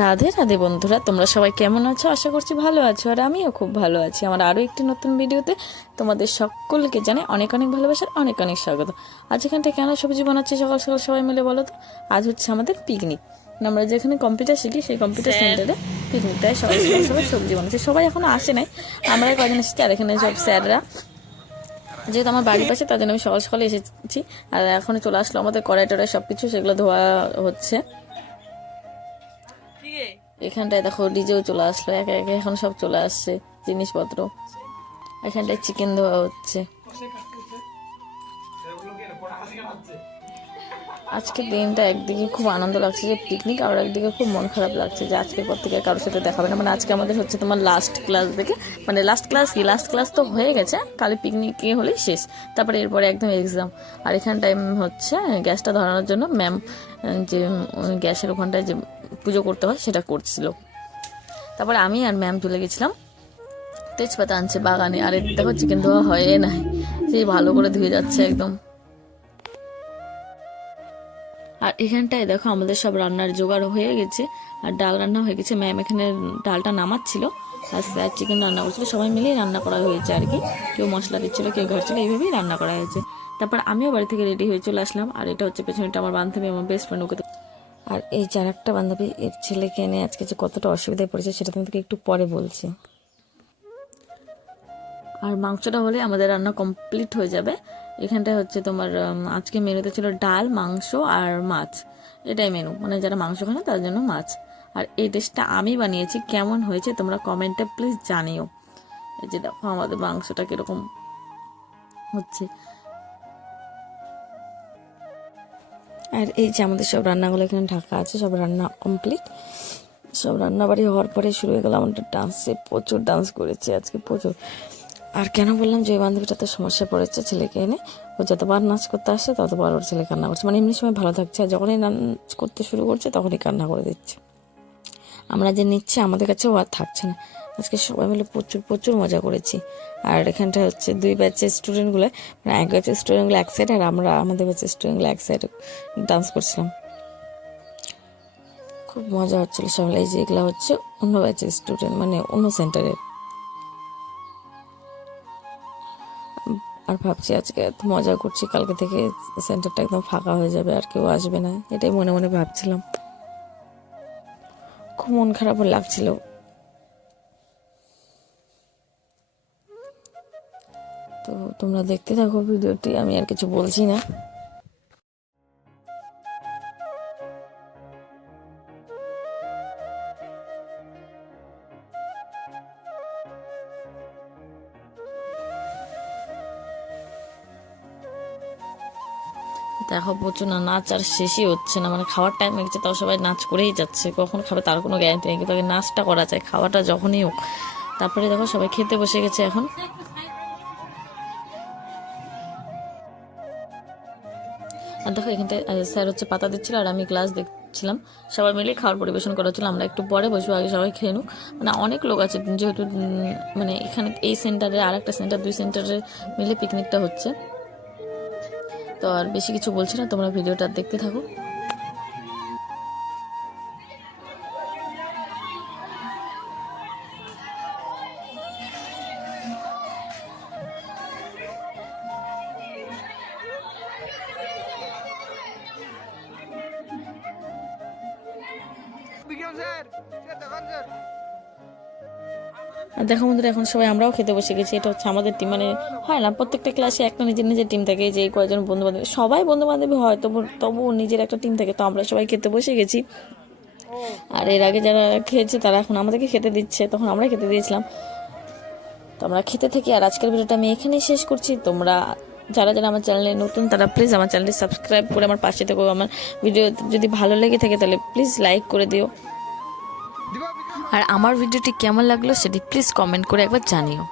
রাধে রাধে বন্ধুরা তোমরা সবাই কেমন আছো? আশা করছি ভালো আছো আর আমিও খুব ভালো আছি। আমার আরও একটি নতুন ভিডিওতে তোমাদের সকলকে জানাই অনেক অনেক ভালোবাসার অনেক অনেক স্বাগত। আজ এখানটা কেন সবজি বানাচ্ছি সকাল সকাল সবাই মিলে বলো তো? আজ হচ্ছে আমাদের পিকনিক আমরা যেখানে কম্পিউটার শিখি সেই কম্পিউটার সেন্টারে পিকনিক তাই সবাই সবাই সবাই সবজি বানাচ্ছে। সবাই এখনও আসে নাই। আমরা কদিন এসেছি আর এখানে সব স্যাররা। যেহেতু আমার বাড়ির পাশে তার জন্য আমি সকাল সকালে এসেছি। আর এখন চলে আসলো আমাদের কড়াই টড়াই সব কিছু সেগুলো ধোয়া হচ্ছে। এখানটায় দেখো ডিজেও চলে আসলো, একে একে এখন সব চলে আসছে জিনিসপত্র। এখানটায় চিকেন দেওয়া হচ্ছে। আজকের দিনটা একদিকে খুব আনন্দ লাগছে যে পিকনিক আর একদিকে খুব মন খারাপ লাগছে যে আজকের পর থেকে কারোর সাথে দেখাবে না। মানে আজকে আমাদের হচ্ছে তোমার লাস্ট ক্লাস দেখে মানে লাস্ট ক্লাস কি? লাস্ট ক্লাস তো হয়ে গেছে কালি পিকনিকে হলেই শেষ। তারপরে এরপরে একদম এক্সাম আর এখান টাইম হচ্ছে গ্যাসটা ধরানোর জন্য ম্যাম যে গ্যাসের ওখানটায় যে পুজো করতে হয় সেটা করছিল। তারপরে আমি আর ম্যাম চলে গেছিলাম, তেজপাতা আনছে বাগানে। আর, দেখো চিকেন ধোয়া হয় নাই। সেই ভালো করে ধুয়ে যাচ্ছে একদম। আর এখানটায় দেখো আমাদের সব রান্নার জোগাড় হয়ে গেছে, আর ডাল রান্না হয়ে গেছে। ম্যাম এখানে ডালটা নামাচ্ছিল, আর স্যার চিকেন রান্না করছিল। সবাই মিলেই রান্না করা হয়েছে আর কি। কেউ মশলা দিচ্ছিল, কেউ ঘর ছিল এইভাবেই রান্না করা হয়েছে। তারপর আমিও বাড়ি থেকে রেডি হয়ে চলে আসলাম, আর এটা হচ্ছে পেছনেটা আমার বান্ধবী, আমার বেস্ট ফ্রেন্ড ওকে আর এই যার একটা বান্ধবী, এর ছেলেকে এনে আজকে যে কতটা অসুবিধায় পড়েছে সেটা তোমাকে একটু পরে বলছি। আর মাংসটা হলে আমাদের রান্না কমপ্লিট হয়ে যাবে। এখানটায় হচ্ছে তোমার আজকে মেনুতে ছিল ডাল, মাংস আর মাছ। এটাই মেনু মানে যারা মাংস খায় না, তার জন্য মাছ। আর এই ডিশটা আমি বানিয়েছি, কেমন হয়েছে তোমরা কমেন্টে প্লিজ জানিও। এই যে দেখো আমাদের মাংসটা কীরকম হচ্ছে। আর এই যে আমাদের সব রান্নাগুলো এখানে ঢাকা আছে, সব রান্না কমপ্লিট সব রান্না বাড়ি হওয়ার পরে শুরু হয়ে গেল আমাদের ডান্সে প্রচুর ডান্স করেছে আজকে, প্রচুর। আর কেন বললাম যে বান্ধবীটা তো সমস্যা পড়েছে ছেলেকে এনে, ও যতবার নাচ করতে আসছে ততবার ওর ছেলে কান্না করছে। মানে এমনি সময় ভালো থাকছে। আর যখনই নাচ করতে শুরু করছে, তখনই কান্না করে দিচ্ছে। আমরা যে নিচ্ছি, আমাদের কাছে ও আর থাকছে না। আজকে সবাই মিলে প্রচুর প্রচুর মজা করেছি। আর এখানটা হচ্ছে দুই ব্যাচের স্টুডেন্টগুলো মানে এক ব্যাচের স্টুডেন্টগুলো এক সাইড আর আমরা আমাদের ব্যাচের স্টুডেন্টগুলো এক সাইড ডান্স করছিলাম। খুব মজা হচ্ছিল সবাই এই যে হচ্ছে অন্য ব্যাচের স্টুডেন্ট মানে অন্য সেন্টারের আর ভাবছি আজকে এত মজা করছি, কালকে থেকে সেন্টারটা একদম ফাঁকা হয়ে যাবে, আর কেউ আসবে না। এটাই মনে মনে ভাবছিলাম। খুব মন খারাপ লাগছিল। তো তোমরা দেখতে থাকো ভিডিওটি, আমি আর কিছু বলছি না। দেখো, প্রচুর না, নাচ আর শেষই হচ্ছে না। মানে খাওয়ার টাইম হয়ে গেছে, তাও সবাই নাচ করেই যাচ্ছে। কখন খাবে তার কোনো গ্যারান্টি নেই, কিন্তু নাচটা করা যায়, খাওয়াটা যখনই হোক। তারপরে দেখো, সবাই খেতে বসে গেছে এখন। আর দেখো এখানটায় স্যার হচ্ছে পাতা দিচ্ছিল আর আমি ক্লাস দেখছিলাম। সবাই মিলে খাওয়ার পরিবেশন করা হচ্ছিল। আমরা একটু পরে বসবো, আগে সবাই খেয়ে নিক। মানে অনেক লোক আছে, যেহেতু মানে এখানে এই সেন্টারে আর একটা সেন্টার দুই সেন্টারে মিলে পিকনিকটা হচ্ছে। তো আর বেশি কিছু বলছি না, তোমরা ভিডিওটা দেখতে থাকো। বিক্রম স্যার স্যার দেখান স্যার। আর দেখো বন্ধুরা, এখন সবাই আমরাও খেতে বসে গেছি। এটা হচ্ছে আমাদের টিম মানে হয় না, প্রত্যেকটা ক্লাসে একটা নিজের নিজের টিম থাকে যে কয়েকজন বন্ধু বান্ধবী সবাই বন্ধু বান্ধবী হয়, তবু তবুও নিজের একটা টিম থাকে, তো আমরা সবাই খেতে বসে গেছি। আর এর আগে যারা খেয়েছে, তারা এখন আমাদেরকে খেতে দিচ্ছে, তখন আমরা খেতে দিয়েছিলাম। তো আমরা খেতে থাকি, আর আজকের ভিডিওটা আমি এখানেই শেষ করছি। তোমরা যারা যারা আমার চ্যানেলে নতুন, তারা প্লিজ আমার চ্যানেলটি সাবস্ক্রাইব করে আমার পাশে থেকো। আমার ভিডিও যদি ভালো লেগে থাকে, তাহলে প্লিজ লাইক করে দিও। আর আমার ভিডিওটি কেমন লাগল সেটি প্লিজ কমেন্ট করে একবার জানিও।